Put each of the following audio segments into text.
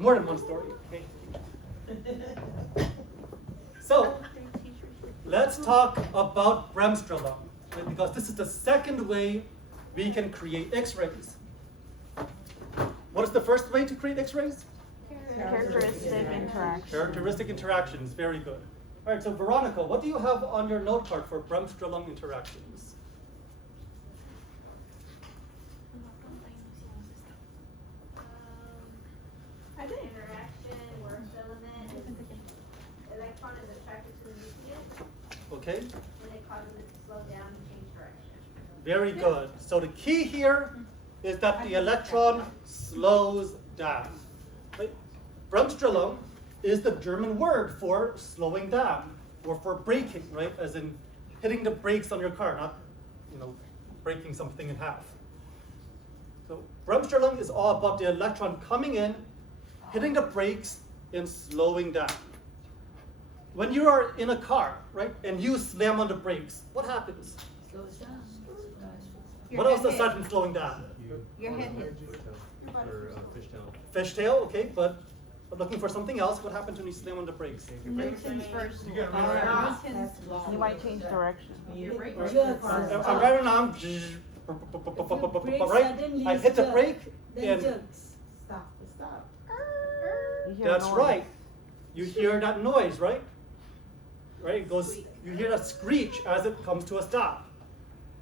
more than one story. Okay. So let's talk about Bremsstrahlung, right? Because this is the second way we can create X-rays. What is the first way to create X-rays? Characteristic interaction. Characteristic interactions, very good. All right, so Veronica, what do you have on your note card for Bremsstrahlung interactions? Interaction where a filament electron is attracted to the nucleus, Okay, and it causes it to slow down and change direction. very good. So the key here is that the electron slows down. Right? Bremsstrahlung is the German word for slowing down or for braking, right? As in hitting the brakes on your car, not, breaking something in half. So Bremsstrahlung is all about the electron coming in, hitting the brakes, and slowing down. When you are in a car, right, and you slam on the brakes, what happens? Slows down. What else aside from slowing down? Your head hits. Or fishtail. Fishtail, okay, but looking for something else. What happens when you slam on the brakes? Newton's first You get law. You might change direction. I'm driving along, right? I hit the brake, and Stop. You hear that's noise. right. You hear that noise, right? Right? It goes. You hear that screech as it comes to a stop.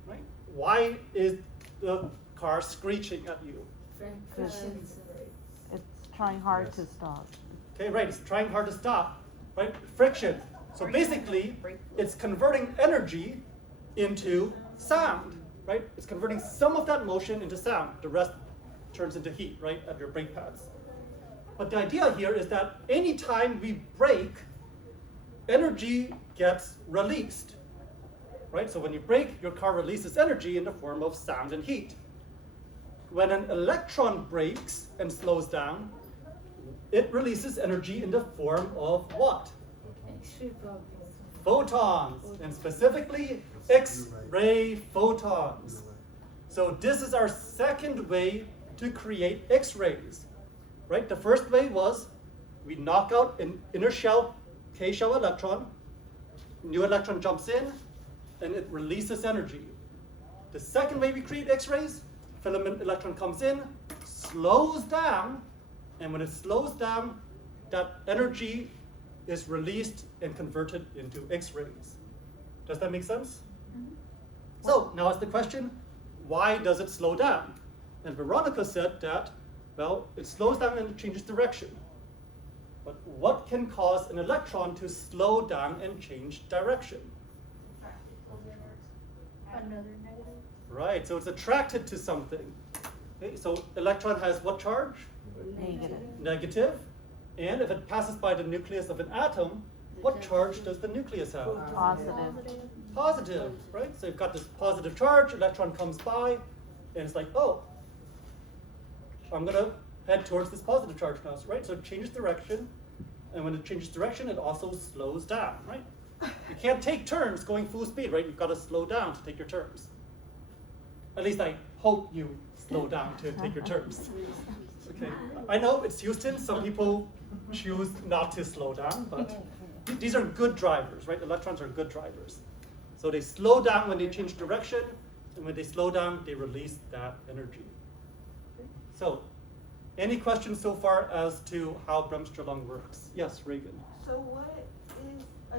Right? Why is the car screeching at you? It's trying hard to stop. Okay, right. It's trying hard to stop. Right? Friction. So basically, it's converting energy into sound. Right? It's converting some of that motion into sound. The rest turns into heat, right, at your brake pads. But the idea here is that anytime we brake, energy gets released, right? So when you brake, your car releases energy in the form of sound and heat. When an electron brakes and slows down, it releases energy in the form of what? Photons, and specifically X-ray photons. So this is our second way to create X-rays, right? The first way was we knock out an inner shell, K-shell electron, new electron jumps in, and it releases energy. The second way we create X-rays, filament electron comes in, slows down, and when it slows down, that energy is released and converted into X-rays. Does that make sense? So now is the question, why does it slow down? And Veronica said that, well, it slows down and it changes direction. But what can cause an electron to slow down and change direction? Another negative. Right, so it's attracted to something. Okay, so electron has what charge? Negative. Negative. And if it passes by the nucleus of an atom, what charge does the nucleus have? Positive. Positive, right? So you've got this positive charge, electron comes by, and it's like, oh, I'm gonna head towards this positive charge now, right? So it changes direction, and when it changes direction, it also slows down, right? You can't take turns going full speed, right? You've got to slow down to take your turns. At least I hope you slow down to take your turns. Okay, I know it's Houston, some people choose not to slow down, but these are good drivers, right? Electrons are good drivers. So they slow down when they change direction, and when they slow down, they release that energy. Okay. So, any questions so far as to how Bremsstrahlung works? Yes, Reagan. So what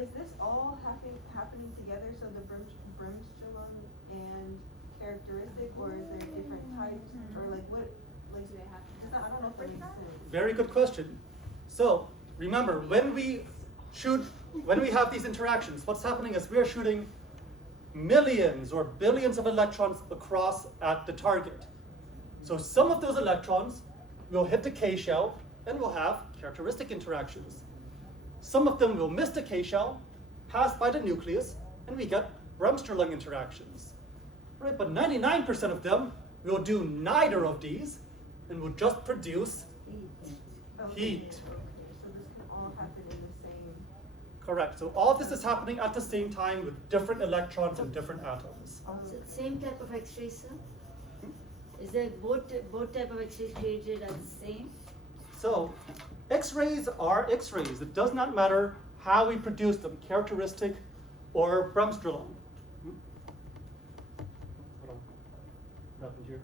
is this all happening together? So the Bremsstrahlung and characteristic, or is there different types, or like what? Like do they have? I don't know if that makes sense. Very good question. So remember, when we have these interactions, what's happening is we're shooting millions or billions of electrons across at the target. So some of those electrons will hit the K-shell and will have characteristic interactions. Some of them will miss the K-shell, pass by the nucleus, and we get Bremsstrahlung interactions. Right? But 99% of them will do neither of these and will just produce heat. So this can all happen in the same. Correct. So all of this is happening at the same time with different electrons and different atoms. So same type of X-ray, sir? Is there both type of X-rays created are the same? So X-rays are X-rays. It does not matter how we produce them, characteristic or Bremsstrahlung. Hold on. What happened here?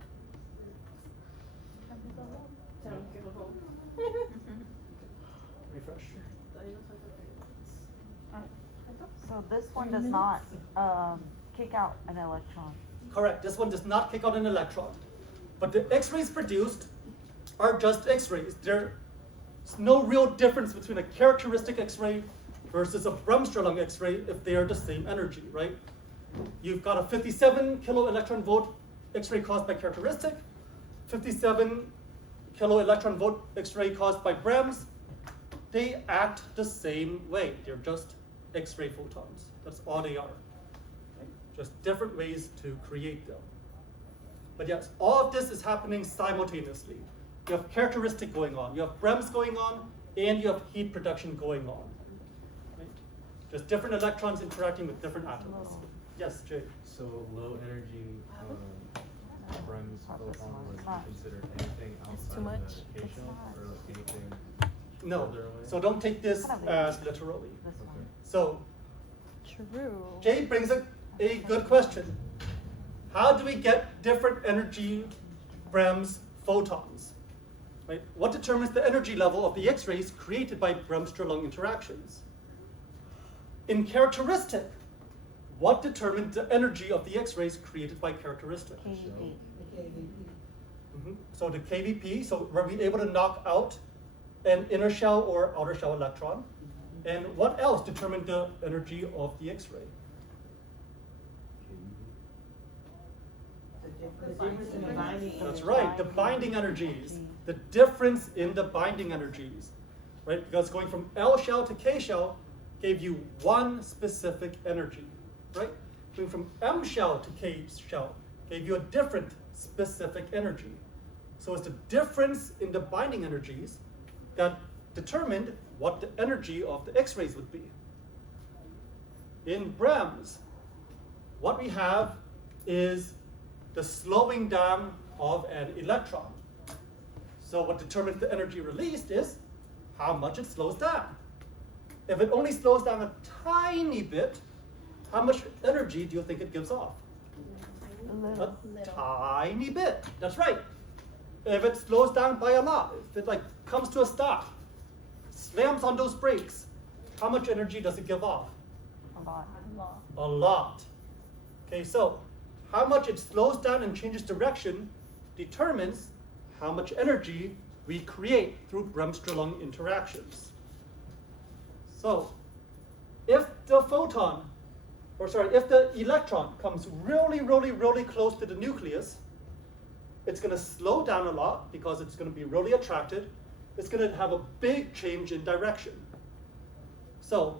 Refresh. So this one does not kick out an electron. Correct. This one does not kick out an electron. But the X-rays produced are just X-rays. There's no real difference between a characteristic X-ray versus a Bremsstrahlung X-ray if they are the same energy, right? You've got a 57 kilo electron volt X-ray caused by characteristic, 57 kilo electron volt X-ray caused by Brems. They act the same way. They're just X-ray photons. That's all they are. Right? Just different ways to create them. But yes, all of this is happening simultaneously. You have characteristic going on, you have Brems going on, and you have heat production going on. Right? Just different electrons interacting with different atoms. Yes, Jay? So low energy Brems photon would be considered anything outside too much. of the K It's shell not. or like anything No. further away? So don't take this Kind of as literally. This one. So True. Jay brings a good question. How do we get different energy Brems photons? Right? What determines the energy level of the X-rays created by Bremsstrahlung interactions? In characteristic, what determined the energy of the X-rays created by characteristic? KVP. So the KVP, so were we able to knock out an inner shell or outer shell electron? And what else determined the energy of the X-ray? The difference in the binding. That's right, the binding energies. The difference in the binding energies, right? Because going from L shell to K shell gave you one specific energy, right? Going from M shell to K shell gave you a different specific energy. So it's the difference in the binding energies that determined what the energy of the X-rays would be. In Brems, what we have is the slowing down of an electron. So what determines the energy released is how much it slows down. If it only slows down a tiny bit, how much energy do you think it gives off? A tiny bit. That's right. If it slows down by a lot, if it like comes to a stop, slams on those brakes, how much energy does it give off? A lot. A lot. Okay, so how much it slows down and changes direction determines how much energy we create through Bremsstrahlung interactions. So if the if the electron comes really, really, really close to the nucleus, it's going to slow down a lot because it's going to be really attracted. It's going to have a big change in direction. So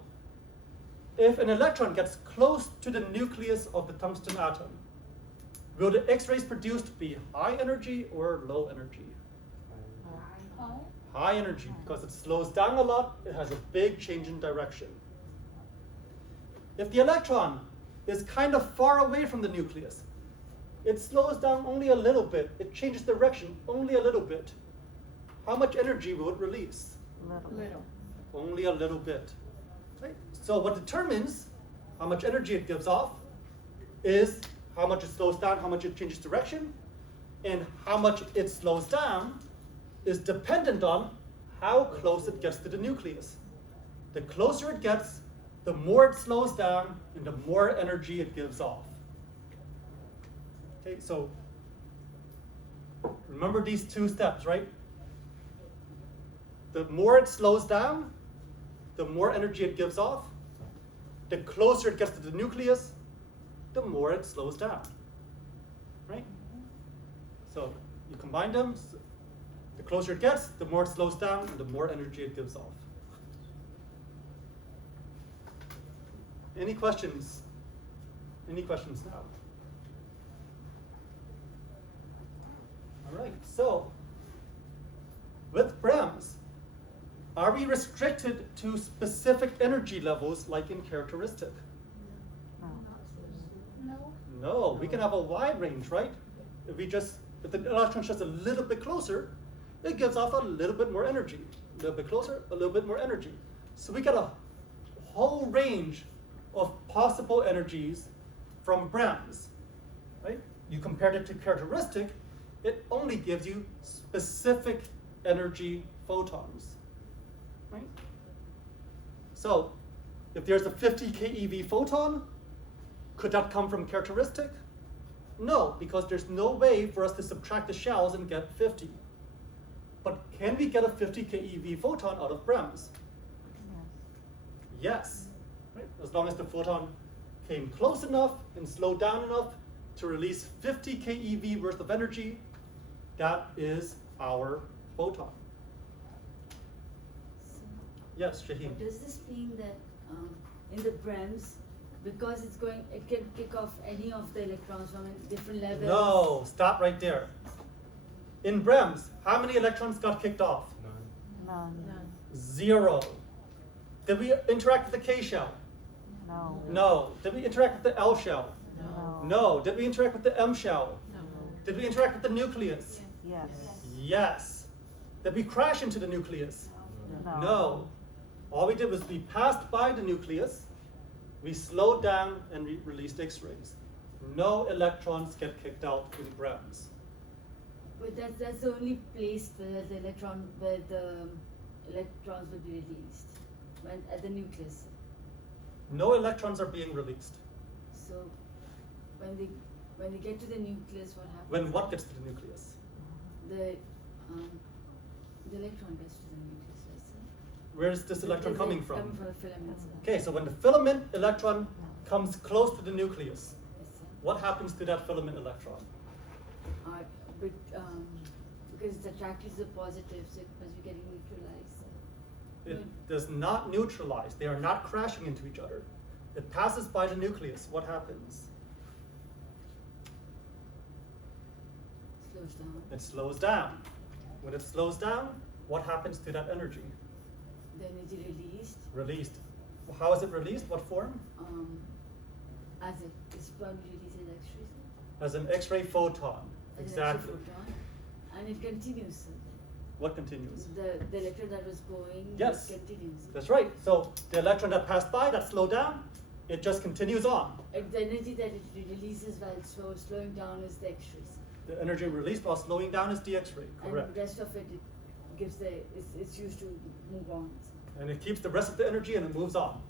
if an electron gets close to the nucleus of the tungsten atom, will the X-rays produced be high energy or low energy? High energy, because it slows down a lot, it has a big change in direction. If the electron is kind of far away from the nucleus, it slows down only a little bit, it changes direction only a little bit. How much energy will it release? Little. Only a little bit. Right? So what determines how much energy it gives off is how much it slows down, how much it changes direction, and how much it slows down is dependent on how close it gets to the nucleus. The closer it gets, the more it slows down and the more energy it gives off. Okay, so remember these two steps, right? The more it slows down, the more energy it gives off. The closer it gets to the nucleus, the more it slows down, right? So you combine them, the closer it gets, the more it slows down, and the more energy it gives off. Any questions? Any questions now? All right, so with Brems, are we restricted to specific energy levels like in characteristic? No, we can have a wide range, right? If the electron's just a little bit closer, it gives off a little bit more energy. a little bit closer, a little bit more energy. So we get a whole range of possible energies from BREMS, right? You compared it to characteristic, it only gives you specific energy photons, right? So if there's a 50 keV photon, could that come from characteristic? No, because there's no way for us to subtract the shells and get 50. But can we get a 50 keV photon out of BREMS? Yes, right? As long as the photon came close enough and slowed down enough to release 50 keV worth of energy, that is our photon. Yes, Shaheen. Does this mean that in the BREMS, because it can kick off any of the electrons from different levels? No, stop right there. In BREMS, how many electrons got kicked off? None. None. 0. Did we interact with the K shell? No. No. Did we interact with the L shell? No. No. Did we interact with the M shell? No. Did we interact with the nucleus? Yes. Yes. Did we crash into the nucleus? No. No. All we did was we passed by the nucleus, we slowed down and released X-rays. No electrons get kicked out in BREMS. But that's the only place where the electrons will be released, at the nucleus. No electrons are being released. So when they get to the nucleus, what happens? When what gets to the nucleus? The electron gets to the nucleus, let's say. Where is this electron coming from? Coming from the filaments. Okay, so when the filament electron comes close to the nucleus, Yes, sir. what happens to that filament electron? Because it's attracted to the positive, so it must be getting neutralized. It does not neutralize. They are not crashing into each other. It passes by the nucleus. What happens? Slows down. It slows down. When it slows down, what happens to that energy? The energy released, Released. How is it released? What form? as it is probably released as X-rays. As an X-ray photon. As an Exactly. X-ray photon, and it continues. What continues? The electron that was going, Yes. it continues. That's right. So the electron that passed by, that slowed down, it just continues on. And the energy that it releases while slowing down is the X-rays. The energy released while slowing down is the X-ray. Correct. And the rest of it gives it's used to move on. And it keeps the rest of the energy and it moves on.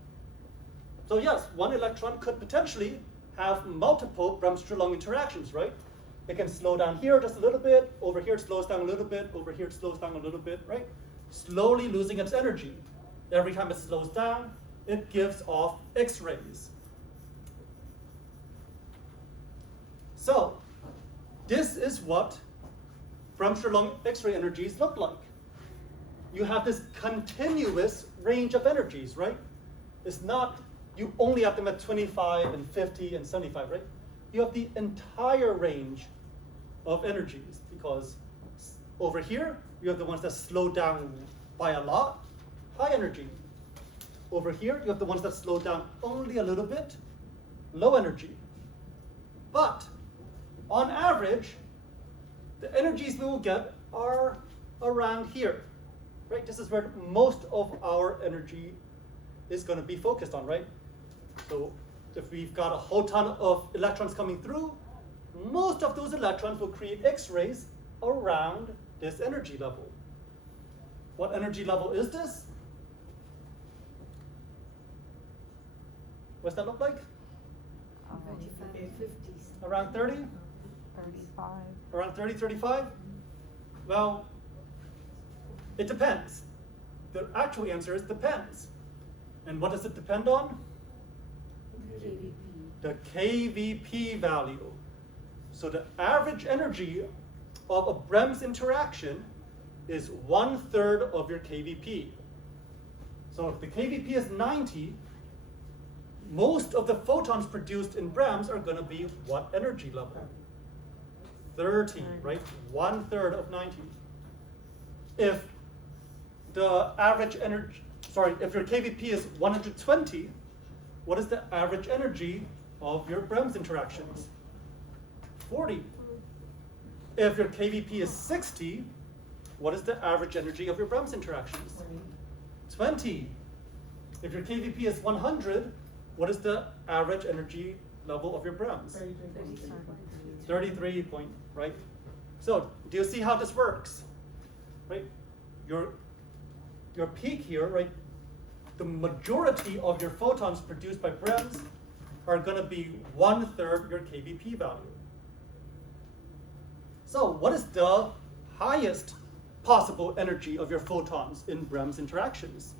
So yes, one electron could potentially have multiple Bremsstrahlung interactions, right? It can slow down here just a little bit, over here it slows down a little bit, over here it slows down a little bit, right? Slowly losing its energy. Every time it slows down, it gives off X-rays. So, this is what Bremsstrahlung X-ray energies look like. You have this continuous range of energies, right? It's not, you only have them at 25 and 50 and 75, right? You have the entire range of energies, because over here, you have the ones that slow down by a lot, high energy. Over here, you have the ones that slow down only a little bit, low energy. But on average, the energies we will get are around here, right? This is where most of our energy is going to be focused on, right? So if we've got a whole ton of electrons coming through, most of those electrons will create X-rays around this energy level. What energy level is this? What's that look like? 25, 50s. Around 30? 35. Around 30, 35? Well, it depends. The actual answer is depends. And what does it depend on? KVP. The KVP value. So the average energy of a Brem's interaction is 1/3 of your KVP. So if the KVP is 90, most of the photons produced in Brem's are going to be what energy level? 30, right? 1/3 of 90. If the average energy, if your KVP is 120, what is the average energy of your Brem's interactions? 40. If your KVP is 60, what is the average energy of your Bremse interactions? 20. If your KVP is 100, what is the average energy level of your Bremse? 33 point, right? So, do you see how this works? Right? Your peak here, right? The majority of your photons produced by Bremse are going to be 1/3 your KVP value. So, what is the highest possible energy of your photons in Bremse interactions?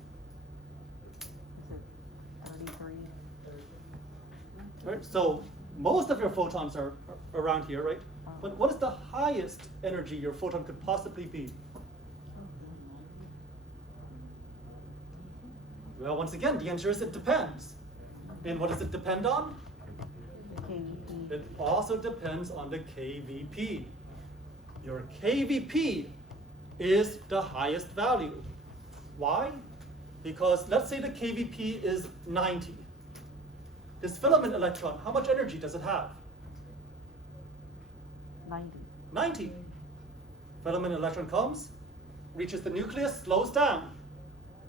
Is it 33? Right? So, most of your photons are around here, right? But what is the highest energy your photon could possibly be? Well, once again, the answer is it depends. And what does it depend on? KVP. It also depends on the KVP. Your KVP is the highest value. Why? Because let's say the KVP is 90. This filament electron, how much energy does it have? 90. 90. Filament electron comes, reaches the nucleus, slows down.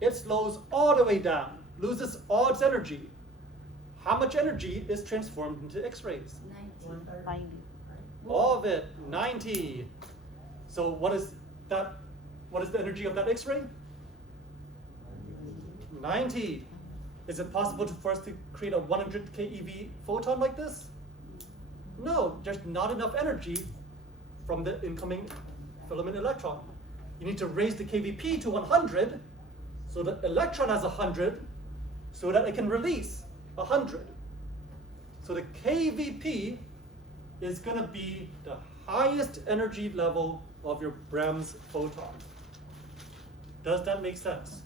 It slows all the way down, loses all its energy. How much energy is transformed into X-rays? 90. All of it, 90. So what is that? What is the energy of that X-ray? 90. Is it possible for us to create a 100 keV photon like this? No, there's not enough energy from the incoming filament electron. You need to raise the KVP to 100, so the electron has 100, so that it can release 100. So the KVP is going to be the highest energy level of your Bremse photon. Does that make sense?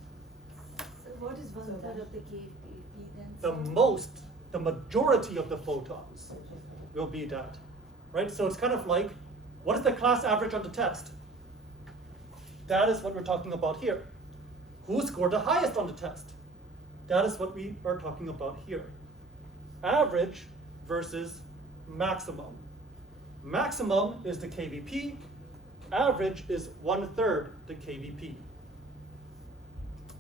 So what is 1/3 of the KVP then? The majority of the photons will be that, right? So it's kind of like, what is the class average on the test? That is what we're talking about here. Who scored the highest on the test? That is what we are talking about here. Average versus maximum. Maximum is the KVP. Average is 1/3 the KVP.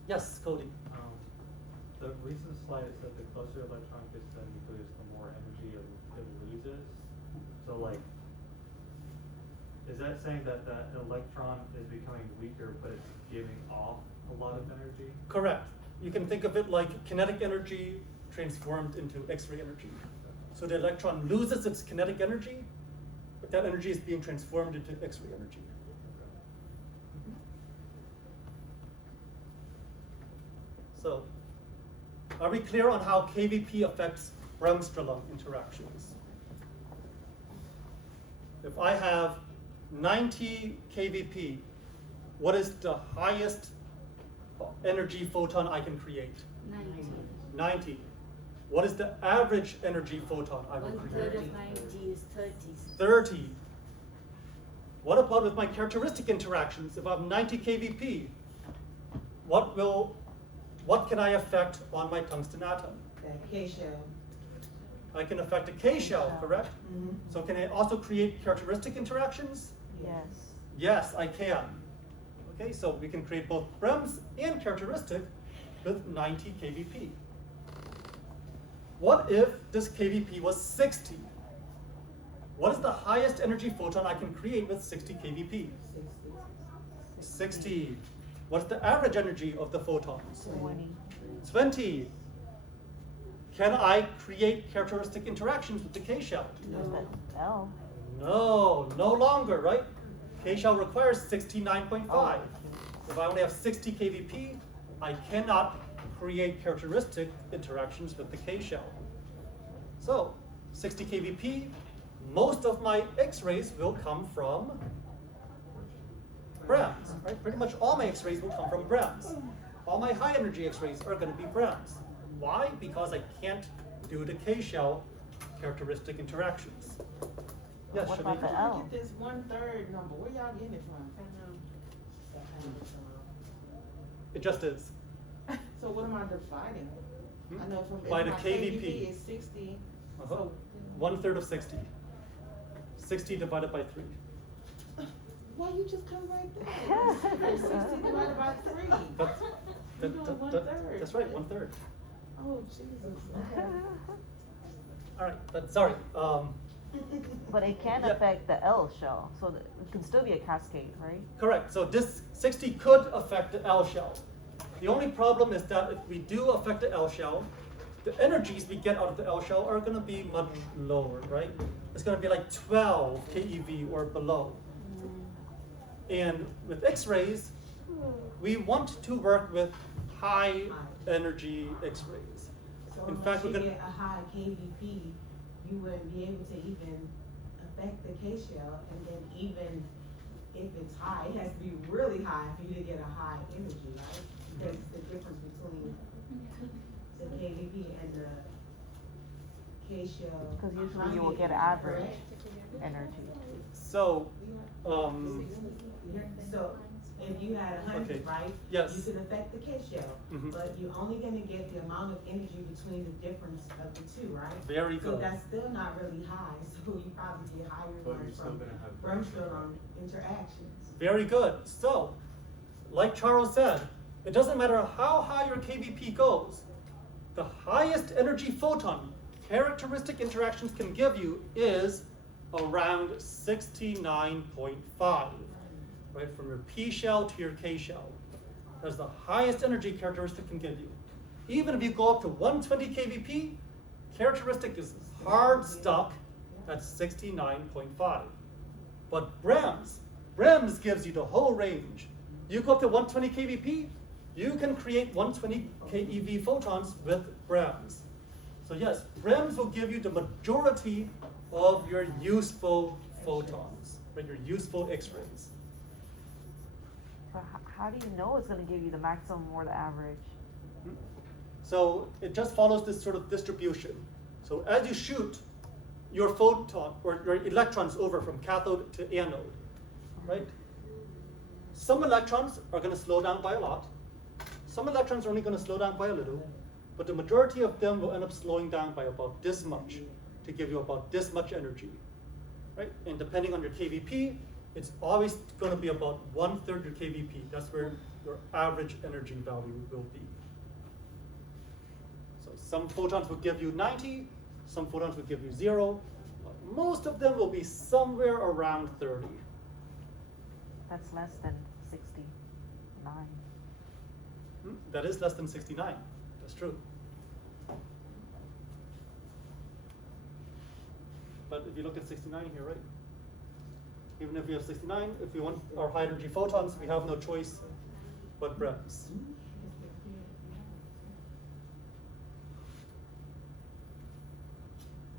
Yes, Cody. The recent slide it said the closer electron gets to the nucleus, the more energy it loses. So like, is that saying that that electron is becoming weaker, but it's giving off a lot of energy? Correct. You can think of it like kinetic energy transformed into X-ray energy. So the electron loses its kinetic energy, but that energy is being transformed into X-ray energy. So, are we clear on how KVP affects Bremse-Strelung interactions? If I have 90 KVP, what is the highest energy photon I can create? 90. 90. What is the average energy photon I will 1/3 create? of 90 is 30. 30. What about with my characteristic interactions? If I have 90 KVP, what can I affect on my tungsten atom? That K-shell. I can affect a K-shell, correct? Mhm. So can I also create characteristic interactions? Yes. Yes, I can. Okay, so we can create both Bremse and characteristic with 90 KVP. What if this KVP was 60? What is the highest energy photon I can create with 60 KVP? 60. What's the average energy of the photons? 20. 20. Can I create characteristic interactions with the K-shell? L. No, no longer, right? K-shell requires 69.5. If I only have 60 KVP, I cannot create characteristic interactions with the K-shell. So, 60 KVP, most of my X-rays will come from Bremse, right? Pretty much all my X-rays will come from Bremse. All my high energy X-rays are going to be Bremse. Why? Because I can't do the K-shell characteristic interactions. Yes, What about Shamika? the L? Get this 1/3 number. Where y'all getting it from? It just is. So what am I dividing? I know from By if the my KVP. is 60. Uh-huh. So 1/3 of 60. 60 divided by 3. Why you just come right there? 60 divided by 3. That's, You doing 1/3. that's right, 1/3. Oh, Jesus. Okay. All right, but sorry. But it can Yeah. affect the L shell, so that it can still be a cascade, right? Correct. So this 60 could affect the L shell. The only problem is that if we do affect the L shell, the energies we get out of the L shell are going to be much lower, right? It's going to be like 12 keV or below. And with X-rays, we want to work with high energy X-rays. So In unless fact, we're you gonna- get a high KVP, you wouldn't be able to even affect the K shell, and then even if it's high, it has to be really high for you to get a high energy, right? That's the difference between the KVP and the K shell. Because usually you will get average Correct? energy. So, So if you had 100, Okay. right? Yes. You can affect the K shell, Mhm. but you're only gonna get the amount of energy between the difference of the two, right? Very So good. that's still not really high, so you probably get higher But you're ones still from gonna have Bremsstrahlung interactions. Very good. So, like Charles said, it doesn't matter how high your KVP goes, the highest energy photon characteristic interactions can give you is around 69.5, right? From your P shell to your K shell. That's the highest energy characteristic can give you. Even if you go up to 120 kVp, characteristic is hard stuck at 69.5. But Brems gives you the whole range. You go up to 120 kVp, you can create 120 keV photons with Brems. So yes, Brems will give you the majority of your useful photons, right? Your useful X-rays. But how do you know it's going to give you the maximum or the average? So it just follows this sort of distribution. So as you shoot your photon or your electrons over from cathode to anode, right? Some electrons are going to slow down by a lot. Some electrons are only going to slow down by a little, but the majority of them will end up slowing down by about this much to give you about this much energy, right? And depending on your KVP, it's always going to be about 1/3 your KVP. That's where your average energy value will be. So some photons will give you 90, some photons will give you 0. But most of them will be somewhere around 30. That's less than 69. That is less than 69. That's true. But if you look at 69 here, right? Even if we have 69, if we want our high energy photons, we have no choice but Brems.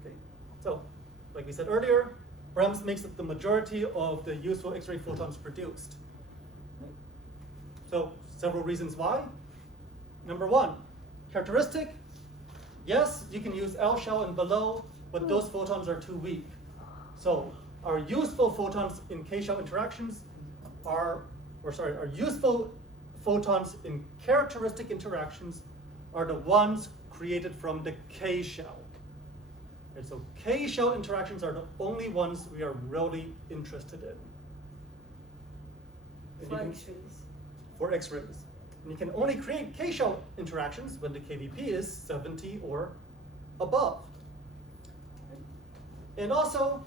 Okay, so like we said earlier, Brems makes up the majority of the useful X-ray photons produced. So several reasons why. Number one, characteristic. Yes, you can use L shell and below, but those photons are too weak. So our useful photons in K shell interactions our useful photons in characteristic interactions are the ones created from the K shell. And so K shell interactions are the only ones we are really interested in. And For you can- X-rays. for X-rays. And you can only create K shell interactions when the KVP is 70 or above. And also,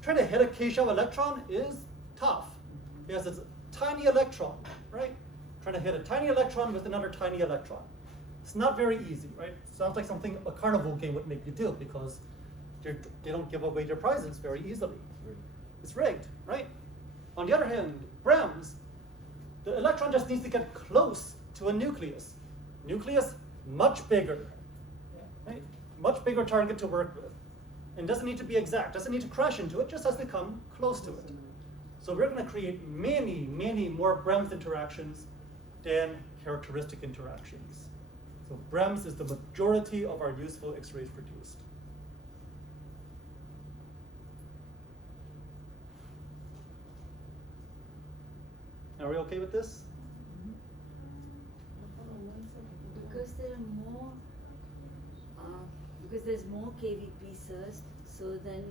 trying to hit a K shell electron is tough because it's a tiny electron, right? Trying to hit a tiny electron with another tiny electron. It's not very easy, right? Sounds like something a carnival game would make you do because they don't give away their prizes very easily. It's rigged, right? On the other hand, Brems, the electron just needs to get close to a nucleus. Nucleus, much bigger, right? Much bigger target to work with. And doesn't need to be exact, doesn't need to crash into it, just has to come close to it. So we're going to create many, many more Brems interactions than characteristic interactions. So Brems is the majority of our useful X-rays produced. Are we okay with this? Because there are more, because there's more KVP surge, so then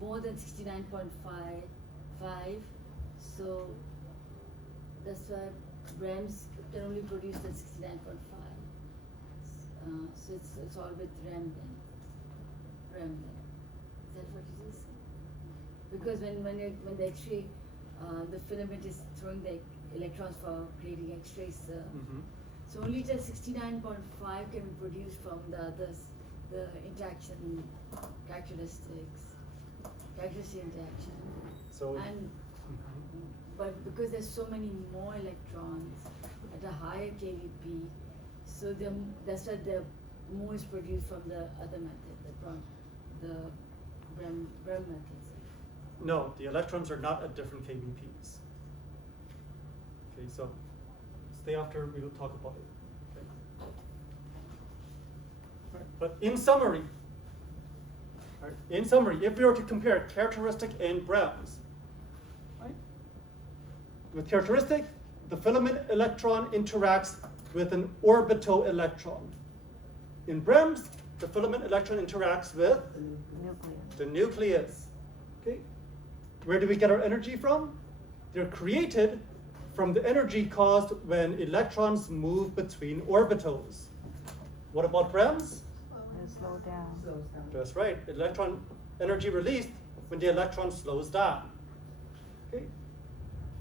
more than 69.5, So that's why REMs can only produce that 69.5. So it's all with REM then. REM then. Is that what it is? Because when the X-ray, the filament is throwing the electrons for creating X-rays. So only till 69.5 can be produced from the others, the interaction characteristic interaction. So, And but because there's so many more electrons at a higher kVp, so that's why the more is produced from the other method, the Brem methods. no, the electrons are not at different kVps. Okay, so stay after, we will talk about it. Okay. All right, but in summary, if we were to compare characteristic and Brem's, right? With characteristic, the filament electron interacts with an orbital electron. In Brem's, the filament electron interacts with Nucleus. the nucleus. Okay? Where do we get our energy from? They're created from the energy caused when electrons move between orbitals. What about Brem's? It slow down. Slows down. That's right. Electron energy released when the electron slows down. Okay.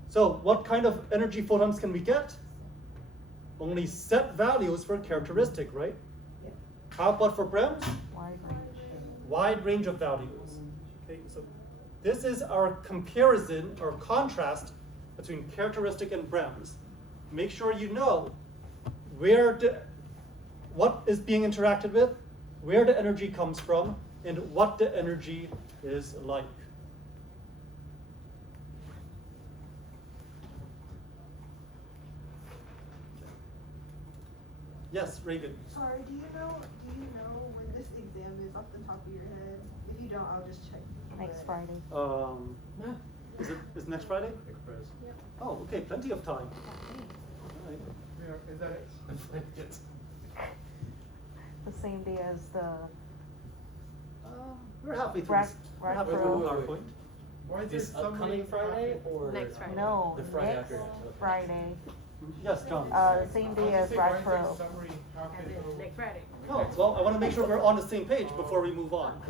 So what kind of energy photons can we get? Only set values for characteristic, right? Yeah. How about for Brem's? Wide range. Wide range of values. Okay, so this is our comparison or contrast between characteristic and Brem's. Make sure you know what is being interacted with, where the energy comes from, and what the energy is like. Yes, Reagan. Sorry, do you know when this exam is off the top of your head? If you don't, I'll just check. Next But- Friday. Is next Friday? Yep. Oh, okay, plenty of time. All right. Is that it? The same day as the We're halfway through. Right- We're right halfway for- through PowerPoint. Why is there This so many upcoming Friday copies? or? Next Friday. no The Friday next after. Friday. Yes, John. The same day as Why is Rad there Pro. summary halfway through? Next Friday. No, well, I want to make sure we're on the same page before we move on.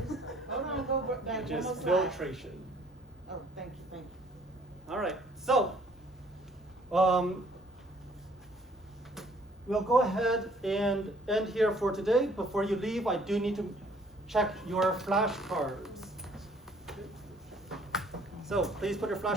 Hold on, go back one more Just slide. filtration. Oh, thank you. All right, so we'll go ahead and end here for today. Before you leave, I do need to check your flashcards. So please put your flash